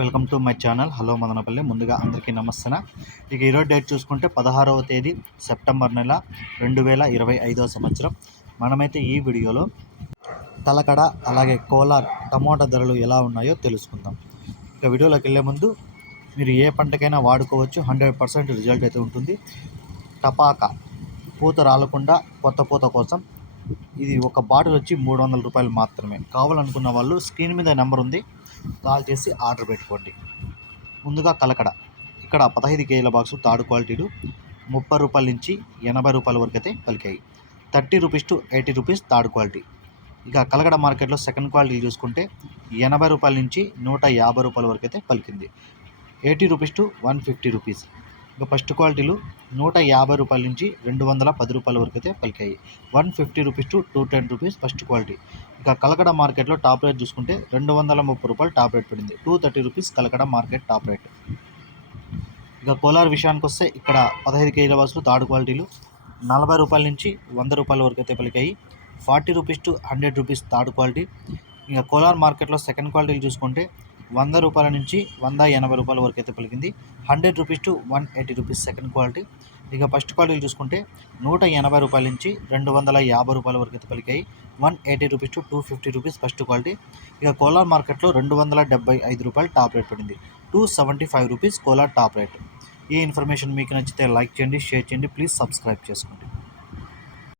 Welcome to my channel. Hello Madanapalle. ముందుగా అందరికీ నమస్తే ఇక ఈరోజు డేట్ చూసుకుంటే పదహారవ తేదీ సెప్టెంబర్ నెల రెండు వేల ఇరవై ఐదవ సంవత్సరం. మనమైతే ఈ వీడియోలో తలకడ అలాగే కోలార్ టమోటా ధరలు ఎలా ఉన్నాయో తెలుసుకుందాం. ఇక వీడియోలోకి వెళ్ళే ముందు మీరు ఏ పంటకైనా వాడుకోవచ్చు. హండ్రెడ్ పర్సెంట్ రిజల్ట్ అయితే ఉంటుంది. టపాకా పూత రాలకుండా కొత్త పూత కోసం ఇది ఒక బాటిల్ వచ్చి మూడు వందల రూపాయలు మాత్రమే. కావాలనుకున్న వాళ్ళు స్క్రీన్ మీద నెంబర్ ఉంది. కాల్ చేసి ఆర్డర్ పెట్టుకోండి. ముందుగా కలకడ. ఇక్కడ పదహైదు కేజీల బాక్సు తాడు క్వాలిటీలు ముప్పై రూపాయల నుంచి ఎనభై రూపాయల వరకు అయితే పలికాయి. Thirty rupees to eighty rupees third quality. ఇక కలకడ మార్కెట్లో సెకండ్ క్వాలిటీ చూసుకుంటే ఎనభై రూపాయల నుంచి నూట యాభై రూపాయల వరకు అయితే పలికింది. Eighty rupees to one fifty rupees. ఇక ఫస్ట్ క్వాలిటీలు నూట యాభై రూపాయల నుంచి రెండు వందల పది రూపాయల వరకు అయితే పలికాయి. One fifty rupees to two ten rupees first quality. ఇక కలకడ మార్కెట్లో టాప్ రేట్ చూసుకుంటే రెండు వందల ముప్పై రూపాయలు టాప్ రేట్ పడింది. Two thirty rupees Kalakada market top rate. ఇక కోలార్ విషయానికి వస్తే ఇక్కడ పదహైదు కేజీల బస్సులు థర్డ్ క్వాలిటీలు నలభై రూపాయల నుంచి వంద రూపాయల వరకు అయితే పలికాయి. Forty rupees to hundred rupees third quality. ఇంకా కోలార్ మార్కెట్లో సెకండ్ క్వాలిటీలు చూసుకుంటే వంద రూపాయల నుంచి వంద ఎనభై రూపాయల వరకు అయితే పలికింది. Hundred rupees to one eighty rupees second quality. ఇక ఫస్ట్ క్వాలిటీలు చూసుకుంటే నూట ఎనభై రూపాయల నుంచి రెండు వందల యాభై రూపాయల వరకు అయితే పలికాయి. One eighty rupees to two fifty rupees first quality. ఇక కోలార్ మార్కెట్లో రెండు వందల డెబ్బై ఐదు రూపాయలు టాప్ రేట్ పడింది. Two seventy five rupees Kolar top rate. ఈ ఇన్ఫర్మేషన్ మీకు నచ్చితే లైక్ చేయండి షేర్ చేయండి ప్లీజ్ సబ్స్క్రైబ్ చేసుకోండి.